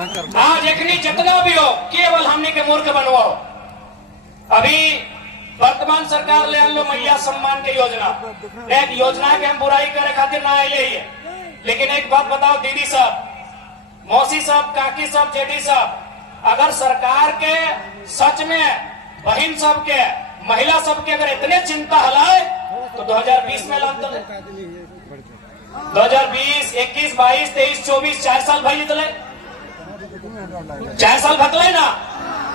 आज एकनी जितना भी हो केवल हमने के मूर्ख बनवाओ। अभी वर्तमान सरकार ले आन लो मैया सम्मान के योजना, एक योजना के हम बुराई करे खातिर ना आए ही है। लेकिन एक बात बताओ दीदी साहब, मौसी साहब, काकी साहब, जेडी साहब, अगर सरकार के सच में बहन सब के, महिला सब के अगर इतने चिंता हलाए तो 2020 में लान 2020, 21, 22, 23, 24 4 साल भाई निकले, 4 साल भतले ना,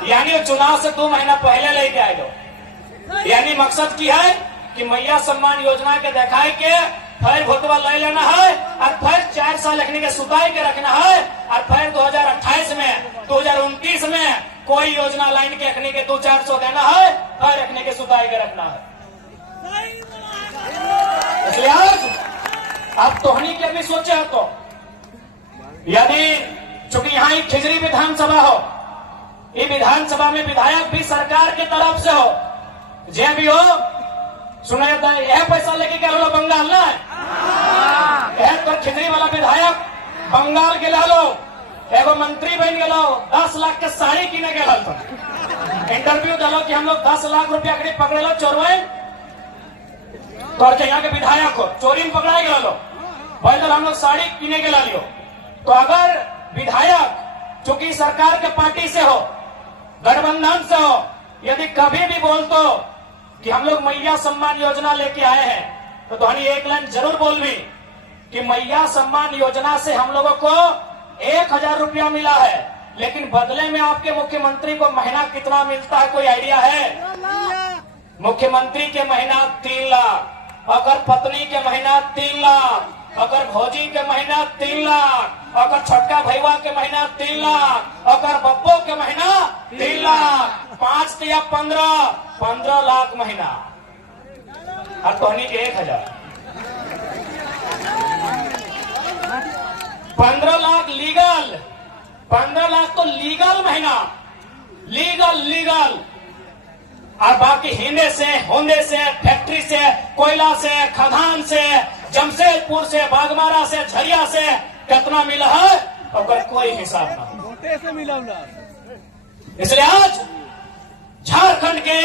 यानी चुनाव से 2 महीना पहले लेके आए दो। यानी मकसद की है कि मैया सम्मान योजना के दिखाए के फिर भोतवा ले लेना है और फिर 4 साल रखने के सुताई के रखना है और फिर 2028 में 2029 में कोई योजना लाइन के रखने के 200-400 देना है, फिर रखने के सुताई के रखना है। इसलिए आज आप तोहनी के भी सोचे हो तो यदि चूंकि यहाँ एक खिजरी विधानसभा हो, ये विधानसभा में विधायक भी सरकार की तरफ से हो, जे भी हो सुना जाता है यह पैसा लेके क्या लो बंगाल ना है तो खिजरी वाला विधायक बंगाल के ला लो, एगो मंत्री बन गए 10 लाख के साड़ी किने के लाल इंटरव्यू डालो कि हम लोग 10 लाख रुपया करीब पकड़े लो चोरवाई तो यहाँ के विधायक हो चोरी में पकड़ाए गए लो भाई तो हम लोग साड़ी किने के ला लियो। तो अगर विधायक चूंकि सरकार के पार्टी से हो, गठबंधन से हो, यदि कभी भी बोल तो कि हम लोग मैया सम्मान योजना लेके आए हैं तो धोनी एक लाइन जरूर बोल भी कि मैया सम्मान योजना से हम लोगों को 1000 रुपया मिला है, लेकिन बदले में आपके मुख्यमंत्री को महीना कितना मिलता है कोई आइडिया है? मुख्यमंत्री के महीना 3 लाख, अगर पत्नी के महीना 3 लाख, अगर भौजी के महीना 3 लाख, अगर छोटका भैया के महीना 3 लाख, अगर बब्बो के महीना 3 लाख, 5 या 15 लाख महीना और टोनी के 1000, 15 लाख लीगल, 15 लाख तो लीगल महीना, लीगल और बाकी हिंदे से, होंदे से, फैक्ट्री से, कोयला से, खदान से, जमशेदपुर से, बागमारा से, झरिया से कितना मिला है और कोई हिसाब ना। इसलिए आज झारखंड के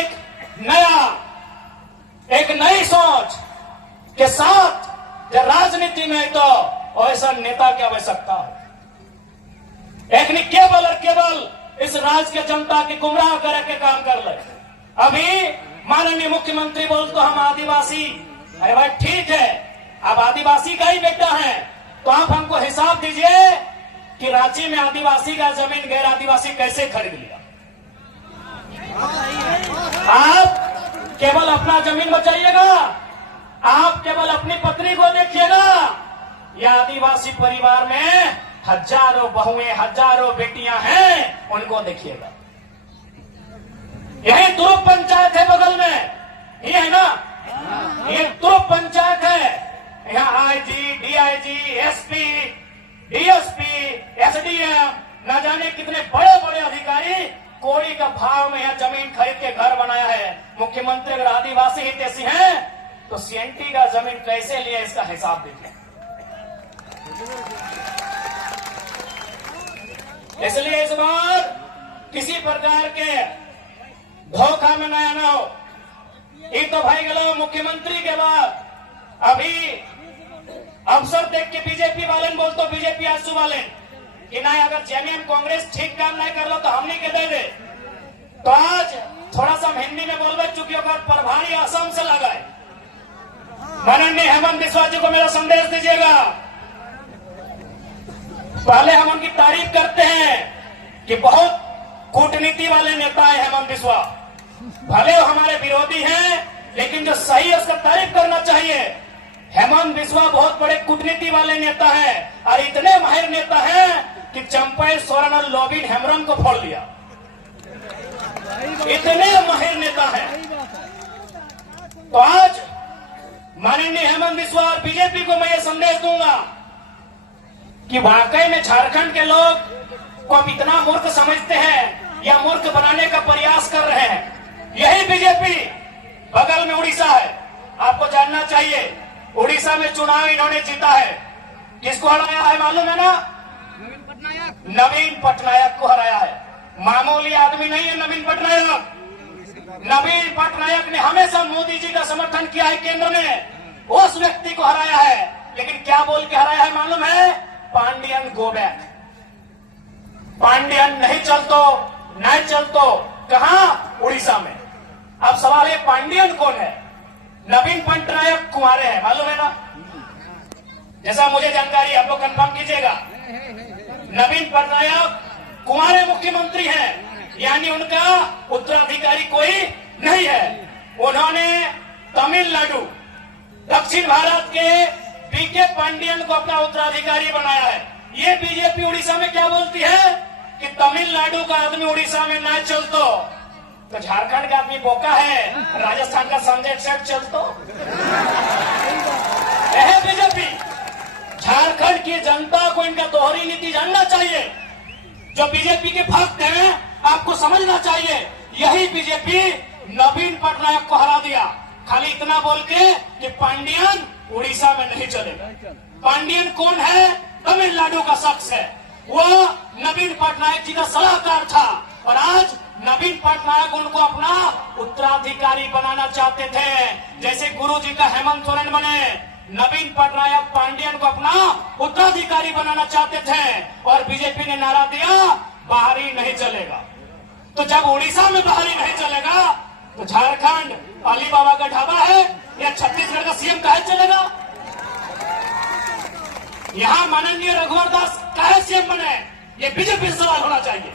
एक नई सोच के साथ जब राजनीति में तो ऐसा नेता की आवश्यकता है। एक ने केवल और केवल इस राज्य के जनता की गुमराह करके काम कर ले। अभी माननीय मुख्यमंत्री बोल तो हम आदिवासी, अरे भाई ठीक है आप आदिवासी का ही बेटा है तो आप हमको हिसाब दीजिए कि रांची में आदिवासी का जमीन गैर आदिवासी कैसे खरीद लिया। आप केवल अपना जमीन बचाइएगा, आप केवल अपनी पत्नी को देखिएगा, या आदिवासी परिवार में हजारों बहुएं, हजारों बेटियां हैं उनको देखिएगा। यही तुरुप पंचायत है बगल में, ये है ना, ये तुरुप पंचायत है। यहाँ IG, DIG, SP, DSP, SDM, न जाने कितने बड़े बड़े अधिकारी कोड़ी का भाव में यहाँ जमीन खरीद के घर बनाया है। मुख्यमंत्री अगर आदिवासी हितैषी हैं तो सीएनटी का जमीन कैसे लिया इसका हिसाब दीजिए। इसलिए इस बार किसी प्रकार के धोखा में नया ना हो। ये तो भाई गलो मुख्यमंत्री के बाद अभी अवसर देख के बीजेपी वाले बोल तो बीजेपी आंसू वाले कि नहीं अगर जेएमएम कांग्रेस ठीक काम नहीं कर लो तो हमने के दे दे। तो आज थोड़ा सा हिंदी में बोलबे चूंकि अगर प्रभारी असम से लगाए, माननीय हेमंत बिस्वा जी को मेरा संदेश दीजिएगा। पहले हम उनकी तारीफ करते हैं कि बहुत कूटनीति वाले नेता है हेमंत बिस्वा, भले वो हमारे विरोधी हैं लेकिन जो सही है उसका तारीफ करना चाहिए। हेमंत बिस्वा बहुत बड़े कूटनीति वाले नेता हैं और इतने माहिर नेता हैं कि चंपई सोरेन और लोबिन हेम्ब्रम को फोड़ लिया। इतने माहिर नेता हैं। तो आज माननीय हेमंत बिस्वा और बीजेपी को मैं ये संदेश दूंगा कि वाकई में झारखंड के लोग को आप इतना मूर्ख समझते हैं या मूर्ख बनाने का प्रयास कर रहे हैं। यही बीजेपी बगल में उड़ीसा है, आपको जानना चाहिए उड़ीसा में चुनाव इन्होंने जीता है, किसको हराया है मालूम है ना? नवीन पटनायक को हराया है। मामूली आदमी नहीं है नवीन पटनायक। नवीन पटनायक ने हमेशा मोदी जी का समर्थन किया है केंद्र में, उस व्यक्ति को हराया है। लेकिन क्या बोल के हराया है मालूम है? Pandian go back. पांडियन नहीं चलतो, नहीं चलतो। कहां? उड़ीसा में। अब सवाल है पांडियन कौन है? नवीन पटनायक कुंवारे हैं, मालूम है ना? जैसा मुझे जानकारी, आप लोग कंफर्म कीजिएगा। नवीन पटनायक कुंवारे मुख्यमंत्री हैं, यानी उनका उत्तराधिकारी कोई नहीं है। उन्होंने तमिलनाडु, दक्षिण भारत के बीके पांडियन को अपना उत्तराधिकारी बनाया है। ये बीजेपी उड़ीसा में क्या बोलती है कि तमिलनाडु का आदमी उड़ीसा में ना चलतो, तो झारखंड का आदमी बोका है, राजस्थान का संजय सेठ चलतो। यह बीजेपी। झारखंड की जनता को इनका दोहरी नीति जानना चाहिए। जो बीजेपी के भक्त हैं, आपको समझना चाहिए, यही बीजेपी नवीन पटनायक को हरा दिया, खाली इतना बोल के कि पांडियन उड़ीसा में नहीं चलेगा। पांडियन कौन है? तमिलनाडु का शख्स है। वो नवीन पटनायक जी का सलाहकार था और आज नवीन पटनायक उनको अपना उत्तराधिकारी बनाना चाहते थे। जैसे गुरु जी का हेमंत सोरेन बने, नवीन पटनायक पांडियन को अपना उत्तराधिकारी बनाना चाहते थे और बीजेपी ने नारा दिया बाहरी नहीं चलेगा। तो जब उड़ीसा में बाहरी नहीं चलेगा तो झारखंड अली बाबा का ढाबा है या छत्तीसगढ़ का सीएम काहे चलेगा? यहां माननीय रघुवर दास काहे सीएम बने? ये बीजेपी से सवाल होना चाहिए।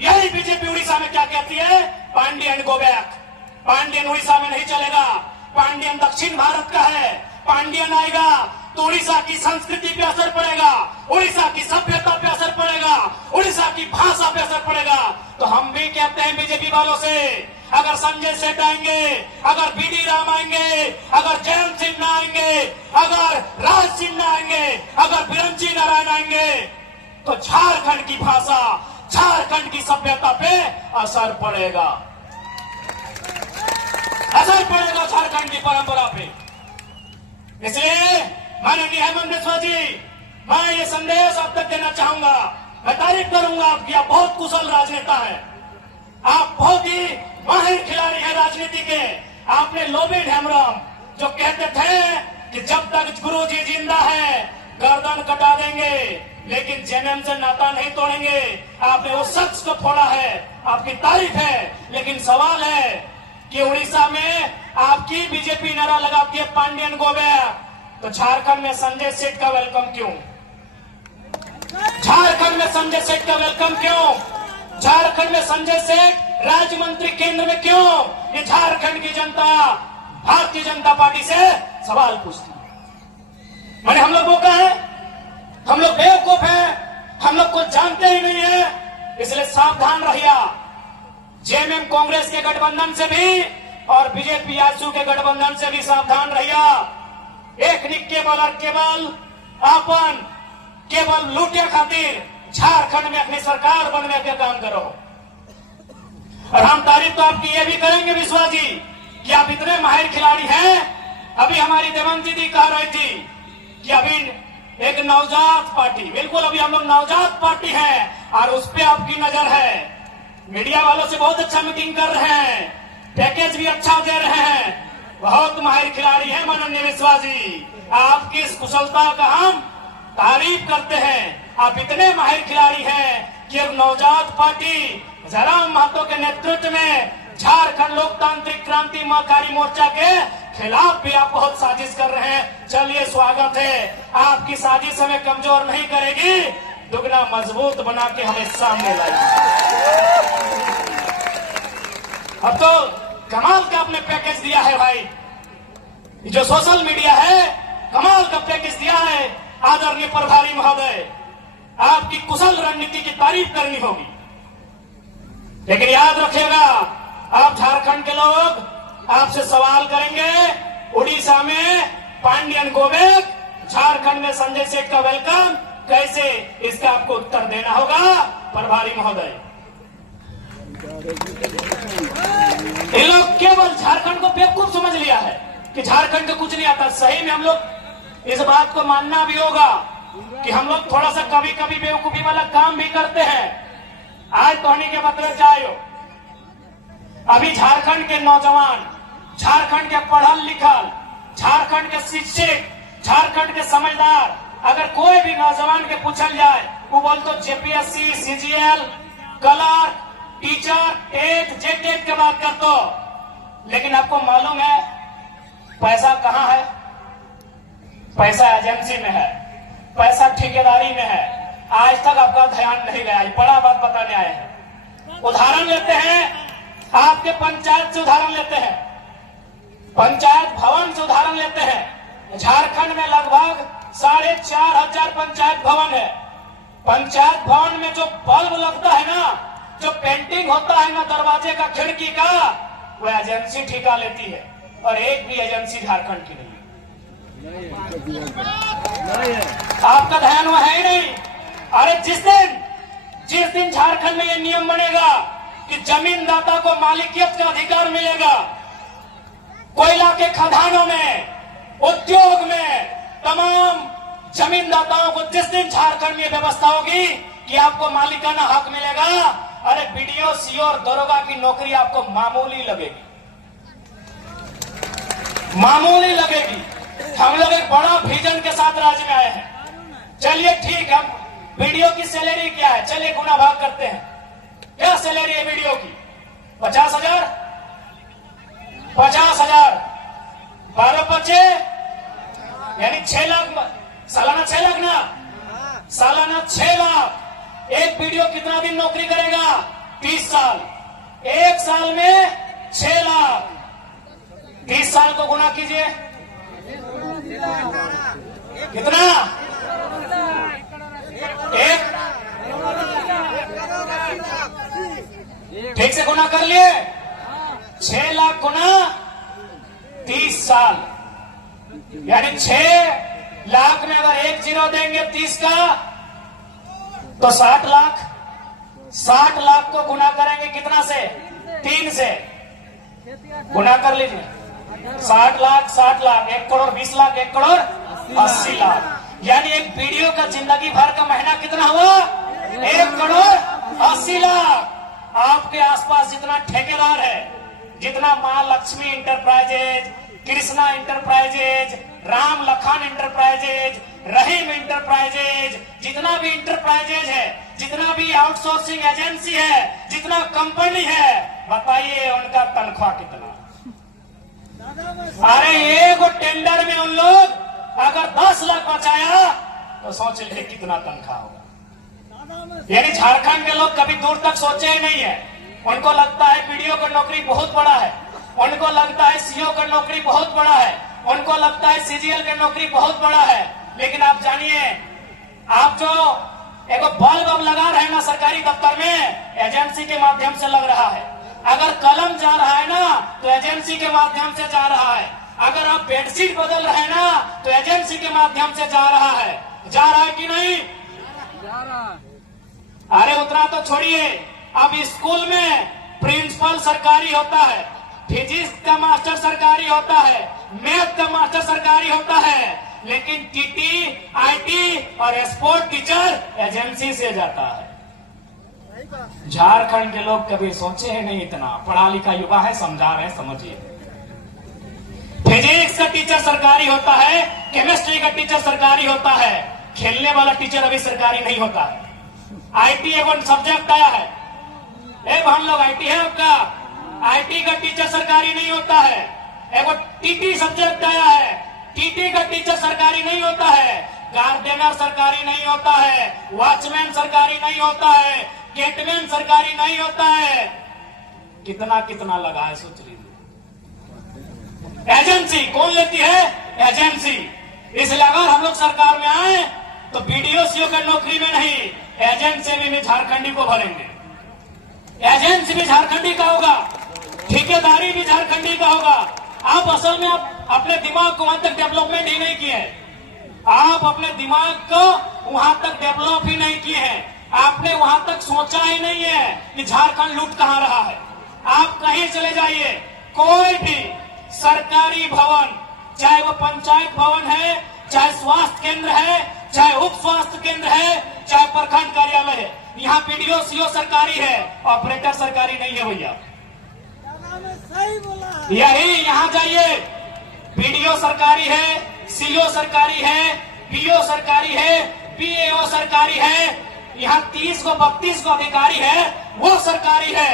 यही बीजेपी उड़ीसा में क्या कहती है? Pandian go back. पांडियन उड़ीसा में नहीं चलेगा। पांडियन दक्षिण भारत का है। पांडियन आएगा तो उड़ीसा की संस्कृति पे असर पड़ेगा, उड़ीसा की सभ्यता पे असर पड़ेगा, उड़ीसा की भाषा पे असर पड़ेगा। तो हम भी कहते हैं बीजेपी वालों से, अगर संजय सेठ आएंगे, अगर बीडी राम आएंगे, अगर जयंत सिन्हा आएंगे, अगर राज सिन्हा आएंगे, अगर बिरंची नारायण आएंगे, तो झारखंड की भाषा, झारखंड की सभ्यता पे असर पड़ेगा, असर पड़ेगा झारखंड की परंपरा पे। इसलिए माननीय हेमंत बिस्वा जी, मैं ये संदेश आप तक देना चाहूंगा। मैं तारीफ करूंगा आपकी, आप बहुत कुशल राजनेता है, आप बहुत ही माहिर खिलाड़ी हैं राजनीति के। आपने लोबी हेमराम जो कहते थे कि जब तक गुरु जी जिंदा है गर्दन कटा देंगे लेकिन जन्म से नाता नहीं तोड़ेंगे, आपने उस शख्स को फोड़ा है, आपकी तारीफ है। लेकिन सवाल है कि उड़ीसा में आपकी बीजेपी नारा लगाती है पांडियन गो बैक, तो झारखंड में संजय सेठ का वेलकम क्यों? झारखंड में संजय सेठ का वेलकम क्यों? झारखंड में संजय सेठ राज्य मंत्री केंद्र में क्यों? ये झारखंड की जनता भारतीय जनता पार्टी से सवाल पूछती है। मैंने हम लोगों का है, हम लोग बेवकूफ हैं, हम लोग को जानते ही नहीं है, इसलिए सावधान रहिए। जेएमएम कांग्रेस के गठबंधन से भी और बीजेपी आजसू के गठबंधन से भी सावधान रहिए। एक निक केवल और केवल अपन केवल लूटे खातिर झारखंड में अपनी सरकार बनने का काम करो। और हम तारीफ तो आपकी ये भी करेंगे विश्वास जी कि आप इतने माहिर खिलाड़ी हैं। अभी हमारी देवंती दीदी कह रही थी कि अभी एक नवजात पार्टी, बिल्कुल अभी हम लोग नवजात पार्टी हैं और उस पर आपकी नजर है। मीडिया वालों से बहुत अच्छा मीटिंग कर रहे हैं, पैकेज भी अच्छा दे रहे हैं, बहुत माहिर खिलाड़ी हैं माननीय विश्वास जी। आपकी इस कुशलता का हम तारीफ करते हैं। आप इतने माहिर खिलाड़ी हैं कि एक नवजात पार्टी जयराम महतो के नेतृत्व में झारखंड लोकतांत्रिक क्रांति महाकारी मोर्चा के खिलाफ भी आप बहुत साजिश कर रहे हैं। चलिए स्वागत है, आपकी साजिश हमें कमजोर नहीं करेगी, दुगना मजबूत बना के हमें सामने लाएगी। अब तो कमाल का आपने पैकेज दिया है भाई, जो सोशल मीडिया है कमाल का पैकेज दिया है। आदरणीय प्रभारी महोदय, आपकी कुशल रणनीति की तारीफ करनी होगी, लेकिन याद रखिएगा आप झारखंड के लोग आपसे सवाल करेंगे उड़ीसा में पांडियन गो बैक, झारखंड में संजय सेठ का वेलकम कैसे, इसका आपको उत्तर देना होगा प्रभारी महोदय। ये लोग केवल झारखंड को बेवकूफ समझ लिया है कि झारखंड को कुछ नहीं आता। सही में हम लोग इस बात को मानना भी होगा कि हम लोग थोड़ा सा कभी कभी बेवकूफी वाला काम भी करते हैं। आज तोहनी के मतलब जायो, अभी झारखंड के नौजवान, झारखंड के पढ़ल लिखल, झारखंड के शिक्षित, झारखंड के समझदार, अगर कोई भी नौजवान के पूछल जाए, वो बोल तो JPSC, CGL, clerk, teacher, TET, JTET के बात कर दो। लेकिन आपको मालूम है पैसा कहां है? पैसा एजेंसी में है, पैसा ठेकेदारी में है। आज तक आपका ध्यान नहीं गया। बड़ा बात बताने आए हैं। उदाहरण लेते हैं, आपके पंचायत से उदाहरण लेते हैं, पंचायत भवन से उदाहरण लेते हैं। झारखंड में लगभग 4,500 पंचायत भवन है। पंचायत भवन में जो बल्ब लगता है ना, जो पेंटिंग होता है ना दरवाजे का, खिड़की का, वो एजेंसी ठेका लेती है। और एक भी एजेंसी झारखंड की नहीं है। आपका ध्यान वह है ही नहीं। अरे जिस दिन झारखंड में ये नियम बनेगा कि जमीनदाता को मालिकियत का अधिकार मिलेगा, कोयला के खदानों में, उद्योग में, तमाम जमीनदाताओं को जिस दिन झारखंड में व्यवस्था होगी कि आपको मालिकाना हक मिलेगा, अरे बीडीओ, सीओ और दरोगा की नौकरी आपको मामूली लगेगी, मामूली लगेगी। हम लोग एक बड़ा विजन के साथ राज्य में आए हैं। चलिए ठीक है, बीडीओ की सैलरी क्या है? चलिए गुना भाग करते हैं। क्या सैलरी है बीडीओ की? 50,000, 50,000, 12/5 यानी 6 लाख, सालाना 6 लाख ना, सालाना 6 लाख। एक बीडीओ कितना दिन नौकरी करेगा? 30 साल। एक साल में 6 लाख, 30 साल को गुना कीजिए, कितना? एक, ठीक से गुना कर लिए, 6 लाख गुना 30 साल, यानी 6 लाख में अगर 1 जीरो देंगे 30 का तो 60 लाख। 60 लाख को गुना करेंगे कितना से? 3 से गुना कर लीजिए। 60 लाख, 60 लाख, 1 करोड़ 20 लाख, 1 करोड़ 80 लाख, यानी एक बीडीओ का जिंदगी भर का महीना कितना हुआ? 1 करोड़ 80 लाख। आपके आसपास जितना ठेकेदार है, जितना Maa Lakshmi enterprises, Krishna enterprises, Ram Lakhan enterprises, Rahim enterprises, जितना भी इंटरप्राइजेज है, जितना भी आउटसोर्सिंग एजेंसी है, जितना कंपनी है, बताइए उनका तनख्वाह कितना? अरे एक टेंडर में उन लोग अगर 10 लाख बचाया तो सोच लीजिए कितना तनख्वाह होगा। यानी झारखंड के लोग कभी दूर तक सोचे ही नहीं है। उनको लगता है बीडीओ का नौकरी बहुत बड़ा है, उनको लगता है सीओ का नौकरी बहुत बड़ा है, उनको लगता है सीजीएल का नौकरी बहुत बड़ा है। लेकिन आप जानिए, आप जो एक बल्ब लगा रहे हैं ना सरकारी दफ्तर में, एजेंसी के माध्यम से लग रहा है। अगर कलम जा रहा है ना तो एजेंसी के माध्यम से जा रहा है। अगर आप बेडशीट बदल रहे हैं ना तो एजेंसी के माध्यम से जा रहा है। जा रहा है कि नहीं? जा रहा है। अरे उतना तो छोड़िए, अब स्कूल में प्रिंसिपल सरकारी होता है, फिजिक्स का मास्टर सरकारी होता है, मैथ का मास्टर सरकारी होता है, लेकिन टीटी, आईटी और स्पोर्ट टीचर एजेंसी से जाता है। झारखंड के लोग कभी सोचे हैं नहीं इतना। पढ़ा लिखा युवा है, समझा रहे हैं, समझिए। फिजिक्स का टीचर सरकारी होता है, केमिस्ट्री का टीचर सरकारी होता है, खेलने वाला टीचर अभी सरकारी नहीं होता है। आईटी एवं सब्जेक्ट आया है, हम लोग आईटी है आपका, आईटी का टीचर सरकारी नहीं होता है। एगो टीटी सब्जेक्ट आया है, टीटी का टीचर सरकारी नहीं होता है, गार्डनर सरकारी नहीं होता है, वॉचमैन सरकारी नहीं होता है, गेटमैन सरकारी नहीं होता है। कितना कितना लगा है सोच लीजिए। एजेंसी कौन लेती है? एजेंसी। इसलिए अगर हम लोग सरकार में आए तो बीडीओ सीओ का नौकरी में नहीं, एजेंसी में भी झारखंडी को भरेंगे। एजेंसी भी झारखंडी का होगा, ठेकेदारी भी झारखंडी का होगा। आप असल में आप अपने दिमाग को वहां तक डेवलपमेंट ही नहीं किए हैं। आप अपने दिमाग को वहां तक डेवलप ही नहीं किए हैं। आपने वहां तक सोचा ही नहीं है कि झारखंड लूट कहां रहा है। आप कहीं चले जाइए, कोई भी सरकारी भवन, चाहे वो पंचायत भवन है, चाहे स्वास्थ्य केंद्र है, चाहे उप स्वास्थ्य केंद्र है, चाहे प्रखंड कार्यालय है, यहाँ पीडीओ सीओ सरकारी है, ऑपरेटर सरकारी नहीं है भैया। सही बोला। यही यहाँ जाइए, पीडीओ सरकारी है, सीओ सरकारी है, पीओ सरकारी है, पीएओ सरकारी है, यहाँ 30 को 32 को अधिकारी है, वो सरकारी है।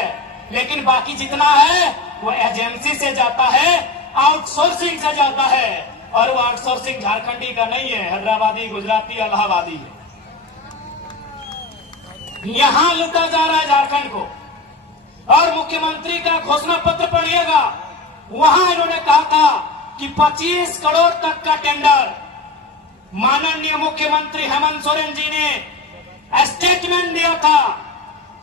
लेकिन बाकी जितना है वो एजेंसी से जाता है, आउटसोर्सिंग से जाता है, और वो आउटसोर्सिंग झारखंडी का नहीं है, हैदराबादी, गुजराती, इलाहाबादी है। यहां लूटा जा रहा है झारखंड को। और मुख्यमंत्री का घोषणा पत्र पढ़िएगा, वहां इन्होंने कहा था कि 25 करोड़ तक का टेंडर। माननीय मुख्यमंत्री हेमंत सोरेन जी ने स्टेटमेंट दिया था,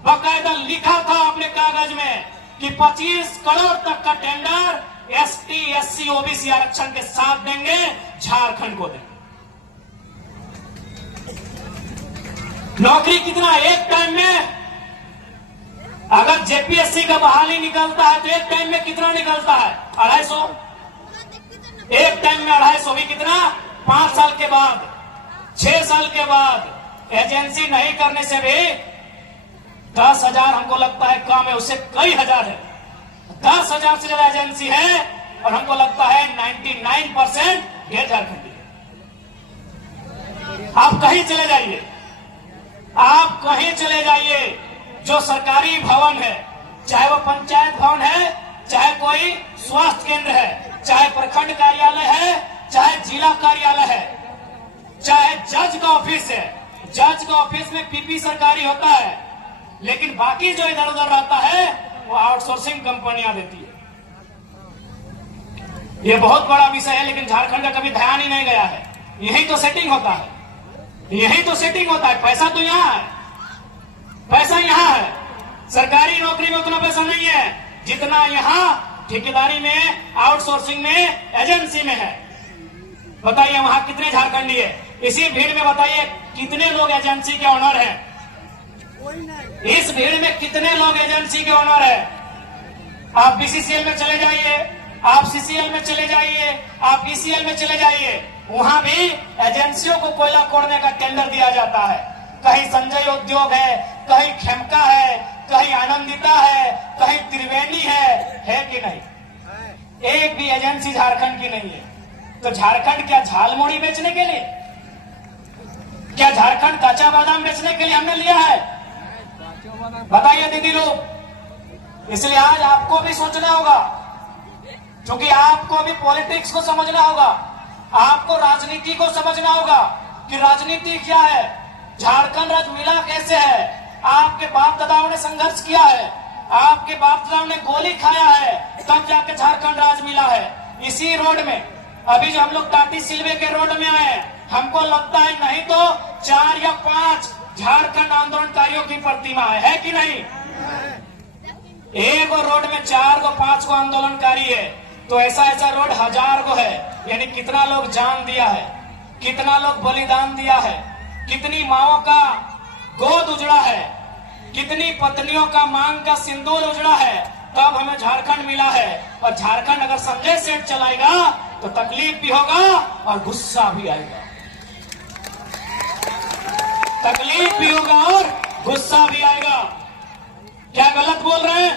बाकायदा लिखा था अपने कागज में कि 25 करोड़ तक का टेंडर एसटी, एससी, ओबीसी आरक्षण के साथ देंगे, झारखंड को देंगे। नौकरी कितना एक टाइम में, अगर जेपीएससी का बहाली निकलता है तो एक टाइम में कितना निकलता है? 250। एक टाइम में 250 भी कितना? 5 साल के बाद, 6 साल के बाद। एजेंसी नहीं करने से भी 10,000 हमको लगता है कम है, उससे कई हजार है। 10,000 से ज्यादा एजेंसी है, और हमको लगता है 99% गैर झारखंडी है। आप कहीं चले जाइए, आप कहीं चले जाइए, जो सरकारी भवन है, चाहे वो पंचायत भवन है, चाहे कोई स्वास्थ्य केंद्र है, चाहे प्रखंड कार्यालय है, चाहे जिला कार्यालय है, चाहे जज का ऑफिस है, जज का ऑफिस में पीपी सरकारी होता है, लेकिन बाकी जो इधर उधर रहता है वो आउटसोर्सिंग कंपनियां देती है। ये बहुत बड़ा विषय है, लेकिन झारखंड का कभी ध्यान ही नहीं गया है। यही तो सेटिंग होता है, यही तो सेटिंग होता है। पैसा तो यहाँ है, पैसा यहाँ है। सरकारी नौकरी में उतना पैसा नहीं है जितना यहाँ ठेकेदारी में, आउटसोर्सिंग में, एजेंसी में है। बताइए वहां कितने झारखंडी है? इसी भीड़ में बताइए कितने लोग एजेंसी के ऑनर हैं? इस भीड़ में कितने लोग एजेंसी के ऑनर है? आप बीसीसीएल में चले जाइए, आप सीसीएल में चले जाइए, आप ईसीएल में चले जाइए, वहां भी एजेंसियों को कोयला कोड़ने का टेंडर दिया जाता है। कहीं संजय उद्योग है, कहीं खेमका है, कहीं आनंदिता है, कहीं त्रिवेणी है कि नहीं? एक भी एजेंसी झारखंड की नहीं है। तो झारखंड क्या झालमुड़ी बेचने के लिए? क्या झारखंड कच्चा बादाम बेचने के लिए हमने लिया है? बताइए दीदी लोग। इसलिए आज आपको भी सोचना होगा, क्योंकि आपको भी पॉलिटिक्स को समझना होगा, आपको राजनीति को समझना होगा कि राजनीति क्या है, झारखंड राज्य मिला कैसे है। आपके बाप दादाओं ने संघर्ष किया है, आपके बाप दादाओं ने गोली खाया है, तब जाके झारखंड राज्य मिला है। इसी रोड में अभी जो हम लोग टाटी सिलवे के रोड में आए हैं, हमको लगता है नहीं तो 4 या 5 झारखंड आंदोलनकारियों की प्रतिमा है कि नहीं? एक रोड में 4 को 5 को आंदोलनकारी है, तो ऐसा रोड 1000 को है। यानी कितना लोग जान दिया है, कितना लोग बलिदान दिया है, कितनी माओं का गोद उजड़ा है, कितनी पत्नियों का मांग का सिंदूर उजड़ा है, तब हमें झारखंड मिला है। और झारखंड अगर संजय सेठ चलाएगा तो तकलीफ भी होगा और गुस्सा भी आएगा, तकलीफ भी होगा और गुस्सा भी आएगा। क्या गलत बोल रहे हैं?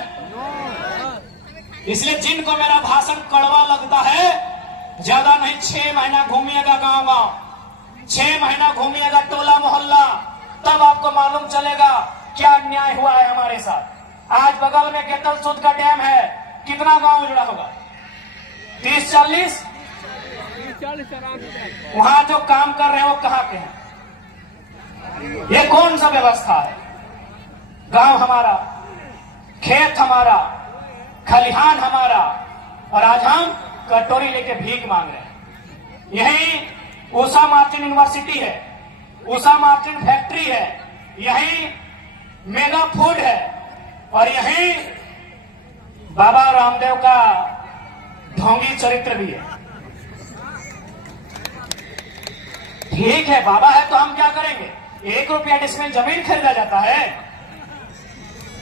इसलिए जिनको मेरा भाषण कड़वा लगता है, ज्यादा नहीं 6 महीना घूमिएगा गांव गांव, 6 महीना घूमिएगा टोला मोहल्ला, तब आपको मालूम चलेगा क्या अन्याय हुआ है हमारे साथ। आज बगल में गेतल सूद का डैम है, कितना गांव उजड़ा होगा? 30-40। वहां जो काम कर रहे हैं वो कहाँ के हैं? ये कौन सा व्यवस्था है? गांव हमारा, खेत हमारा, खलिहान हमारा, और आज हम कटोरी लेके भीख मांग रहे हैं। यही उषा मार्टिन यूनिवर्सिटी है, उषा मार्टिन फैक्ट्री है, यही मेगा फूड है, और यही बाबा रामदेव का ढोंगी चरित्र भी है। ठीक है, बाबा है तो हम क्या करेंगे? 1 रुपया डिसमिल जमीन खरीदा जाता है?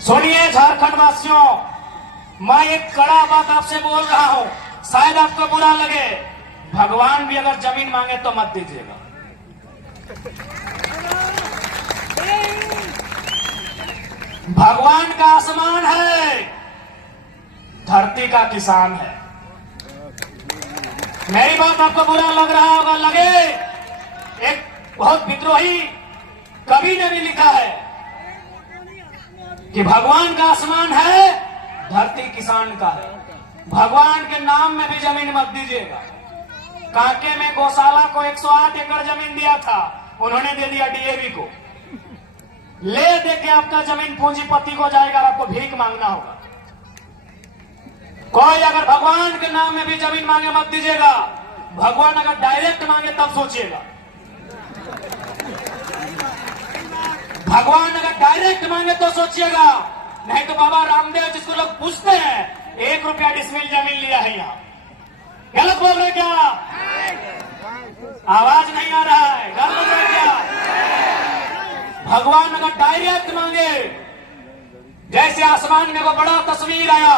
सुनिए झारखंड वासियों, मैं एक कड़ा बात आपसे बोल रहा हूं, शायद आपको बुरा लगे, भगवान भी अगर जमीन मांगे तो मत दीजिएगा। भगवान का आसमान है, धरती का किसान है। मेरी बात आपको बुरा लग रहा होगा, लगे, एक बहुत विद्रोही कवि ने भी लिखा है कि भगवान का आसमान है, धरती किसान का है। भगवान के नाम में भी जमीन मत दीजिएगा। कांके में गौशाला को 108 एकड़ जमीन दिया था, उन्होंने दे दिया डीएवी को। ले दे के आपका जमीन पूंजीपति को जाएगा और आपको भीख मांगना होगा। कोई अगर भगवान के नाम में भी जमीन मांगे मत दीजिएगा। भगवान अगर डायरेक्ट मांगे तब सोचिएगा। भगवान अगर डायरेक्ट मांगे तो सोचिएगा, नहीं तो बाबा रामदेव जिसको लोग पूछते हैं 1 रुपया डिसमिल जमीन लिया है यहाँ, गलत बोल रहे क्या? आवाज नहीं आ रहा है, गलत बोल रहे क्या? भगवान अगर डायरेक्ट मांगे, जैसे आसमान में वो बड़ा तस्वीर आया,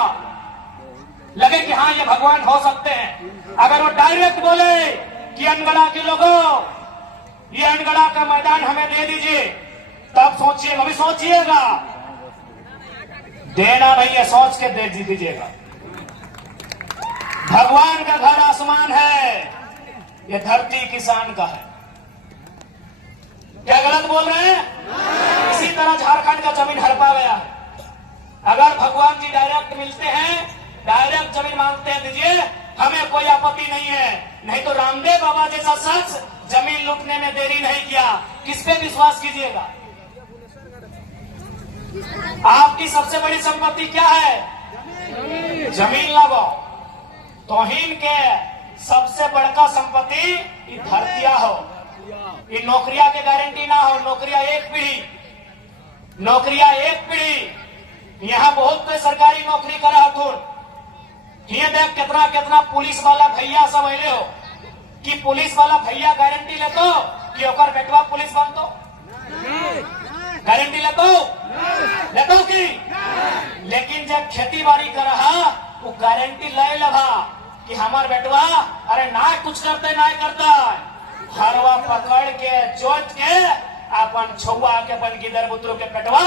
लगे कि हाँ ये भगवान हो सकते हैं। अगर वो डायरेक्ट बोले कि अनगढ़ा के लोगों, ये अनगढ़ा का मैदान हमें दे दीजिए, तब सोचिएगा, अभी सोचिएगा। देना भैया सोच के दे दीजिएगा। भगवान का घर आसमान है, ये धरती किसान का है। क्या गलत बोल रहे हैं? इसी तरह झारखंड का जमीन हड़पा गया है। अगर भगवान जी डायरेक्ट मिलते हैं, डायरेक्ट जमीन मांगते हैं, दीजिए, हमें कोई आपत्ति नहीं है। नहीं तो रामदेव बाबा जैसा शख्स जमीन लूटने में देरी नहीं किया, किस पे विश्वास कीजिएगा? आपकी सबसे बड़ी संपत्ति क्या है? जमीन लगाओ। तौहीन के सबसे बड़का संपत्ति ये धरतिया हो। ये नौकरिया के गारंटी ना हो। नौकरिया एक पीढ़ी, नौकरिया एक पीढ़ी। यहाँ बहुत कोई सरकारी नौकरी करा हथुन। ये देख कितना कितना पुलिस वाला भैया सब अले हो कि पुलिस वाला भैया गारंटी लेतो कि ओकर बेटवा पुलिस बनतो। गारंटी लेतो की? लेकिन जब खेती बाड़ी कर रहा, वो गारंटी ले लगा कि हमार बेटवा अरे ना कुछ करते ना करता, हरवा पकड़ के जोत के अपन छुआ के अपन गिदर बुतरू के पेटवा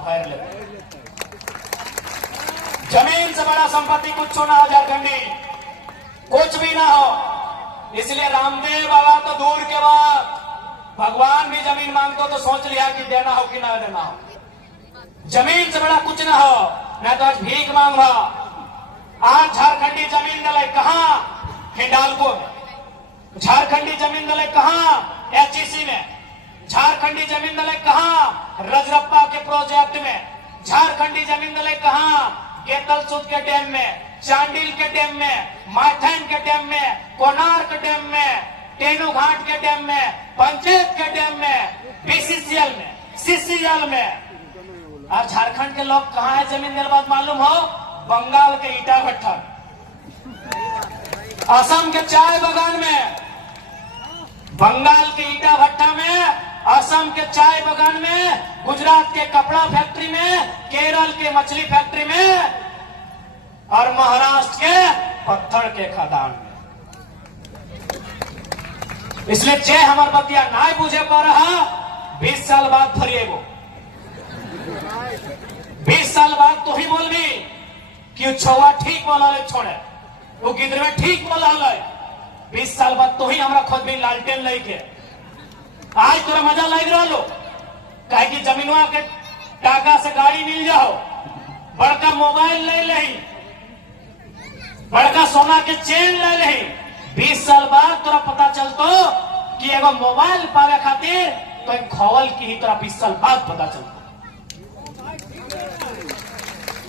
भर ले। जमीन से बड़ा संपत्ति कुछ ना हो झारखंडी, कुछ भी ना हो। इसलिए रामदेव बाबा तो दूर के बाद, भगवान भी जमीन मांगतो तो सोच लिया कि देना हो कि ना देना हो। जमीन से बड़ा कुछ ना हो, मैं तो आज भीख मांग रहा। आज झारखंडी जमीन दले कहाँ? हिंडालको में। झारखंडी जमीन दले कहाँ? एचईसी में। झारखंडी जमीन दले कहाँ? रजरप्पा के प्रोजेक्ट में। झारखंडी जमीन दले कहाँ? गेतलसूद के डैम में, चांडिल के डैम में, माथैन के डैम में, कोणार्क डैम में, टेनू घाट के डैम में, पंचायत के डैम में, बीसीसीएल में, सीसीएल में। और झारखंड के लोग कहाँ है जमीन दिलबाद मालूम हो? बंगाल के ईटा भट्टा, असम के चाय बागान में, बंगाल के ईटा भट्टा में, असम के चाय बागान में, गुजरात के कपड़ा फैक्ट्री में, केरल के मछली फैक्ट्री में और महाराष्ट्र के पत्थर के खदान में। इसलिए जे हमार बतिया ना बुझे पा रहा, 20 साल बाद फरिएगो। 20 साल बाद तो ही बोलबी कि छुआ ठीक बोला ले, छोड़े वो गिदर में ठीक बोला ले। 20 साल बाद तो ही हमरा खुद भी लालटेन लेके आज तोरा मजा लग रहा लो, कहे कि जमीनवा के टाका से गाड़ी मिल जाओ, बड़का मोबाइल ले ले, बड़का सोना के चेन ले ले। 20 साल बाद तोरा पता चलतो कि एगो मोबाइल पावे खातिर तो एक खवल की ही तोरा 20 साल बाद पता चलतो।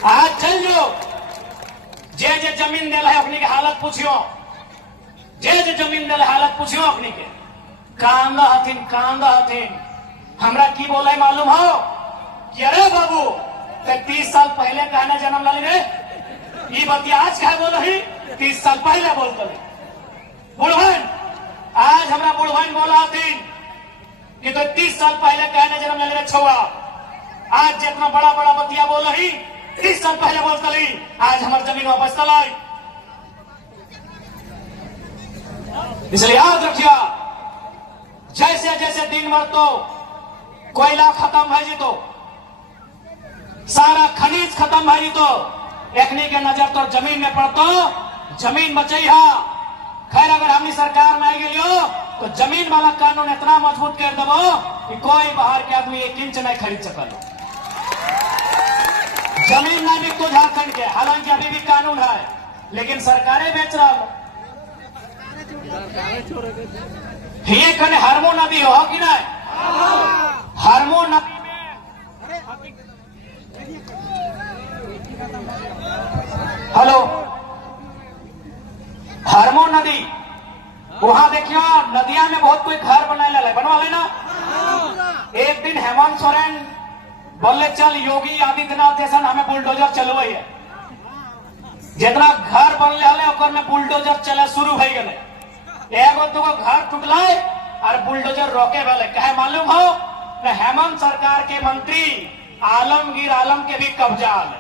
आज चल जो जे जे जमीन दिल है अपनी के हालत पूछियो, जे जे जमीन दिल हालत पूछियो अपनी के। कांदा हथिन हमरा की बोले मालूम हो कि अरे बाबू ते 30 साल पहले कहने जन्म लाली रे, ये बतिया आज कहे बोल रही, 30 साल पहले बोलते रही। बुढ़वन आज हमरा बुढ़वन बोला हथिन कि तो 30 साल पहले कहने जन्म लाली रे छुआ। आज जितना बड़ा बड़ा बतिया बोल रही, 30 साल पहले बोलते रही, आज हमार जमीन वापस तलाई। इसलिए याद रखिया, जैसे जैसे दिन भर तो कोयला खत्म है जी, तो सारा खनिज खत्म है जी, तो एखनी के नजर तो जमीन में पड़तो, जमीन बचई हा। खैर अगर हमनी सरकार में आ गई तो जमीन वाला कानून इतना मजबूत कर देवो कि कोई बाहर के आदमी 1 इंच नहीं खरीद सकल। जमीन नहीं बिकतो झारखंड के, हालांकि अभी भी कानून है, लेकिन सरकारें बेच रहा हो। ये कने हरमो नदी हो कि नहीं? हरमो नदी में हेलो, हरमो नदी वहां देखियो नदिया में बहुत कोई घर बनवा लेना। एक दिन हेमंत सोरेन बोले चल योगी आदित्यनाथ जैसा हमें बुलडोजर चलवाई है, जितना घर बनले ओकर में बुलडोजर चले शुरू हो गए। एगो दूगो घर टूटलाय और बुलडोजर रोके वाले कहे मालूम हो न, हेमंत सरकार के मंत्री आलमगीर आलम के भी कब्जा आले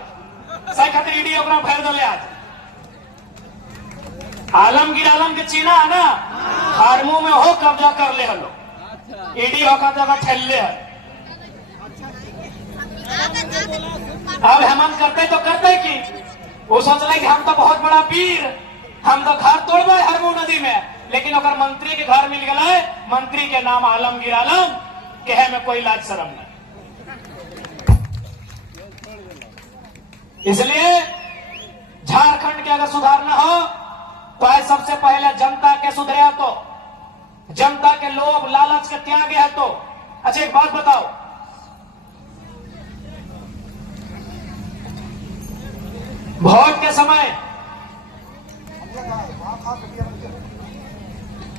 सही खातिर ईडी ओकरा भर दिले। आज आलमगीर आलम के चीना है ना, हारमू में हो कब्जा कर ले हलो, ईडी होकर जगह ठेलले है। अब हेमंत करते तो करते कि वो सोच रहे कि हम तो बहुत बड़ा वीर, हम तो घर तोड़बे हरमू नदी में, लेकिन ओकर मंत्री के घर मिल गए, मंत्री के नाम आलमगीर आलम, कहे में कोई लाज शर्म नहीं। इसलिए झारखंड के अगर सुधारना हो तो आज सबसे पहले जनता के सुधरे, तो जनता के लोभ लालच के त्याग है। तो अच्छा एक बात बताओ, वोट के समय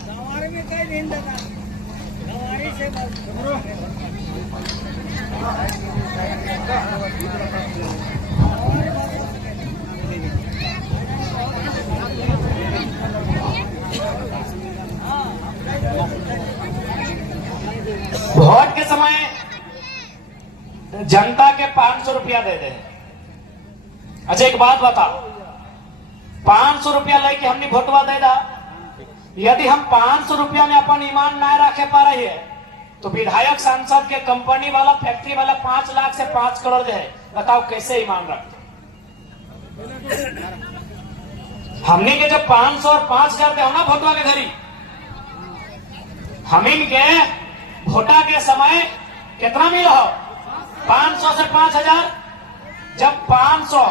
हमारे में कई दिन लगा हमारी से वोट के समय जनता के 500 रुपया दे दे। अच्छा एक बात बताओ, 500 रुपया लेके हमने वोटवा दे दा, यदि हम 500 रुपया में अपन ईमान ना रखे पा रही है तो विधायक सांसद के कंपनी वाला फैक्ट्री वाला 5 लाख से 5 करोड़ दे, बताओ कैसे ईमान रखते। हमने के जब 500 और 5000 दे ना वोटवा के घरी, हम इनके वोटा के समय कितना मिला हो, 500 से 5000। जब 500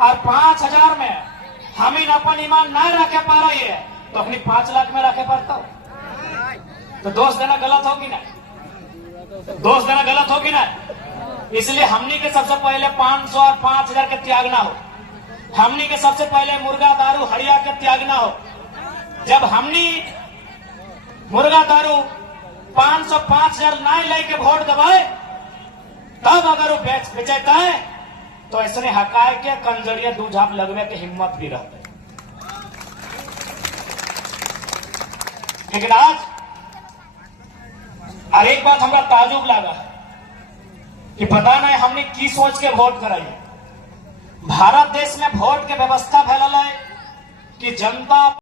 और 5000 में हम इन अपन ईमान ना रखे पा रही है तो अपनी 5 लाख में रखे पड़ता हो, तो दोष देना गलत हो कि ना? दोष देना गलत हो कि ना? इसलिए हमनी के सबसे पहले 500 और 5000 के त्यागना हो। हमनी के सबसे पहले मुर्गा दारू हड़िया के त्यागना हो। जब हमनी मुर्गा दारू 500 5000 ना लेके वोट दबाए, तब अगर वो बेचता है तो ऐसे हकाय के कंजरिया दू झाप लगवे के हिम्मत भी रहते। लेकिन आज और एक बात हमरा ताजुब लगा कि पता नहीं हमने की सोच के वोट कराई। भारत देश में वोट के व्यवस्था फैलल है कि जनता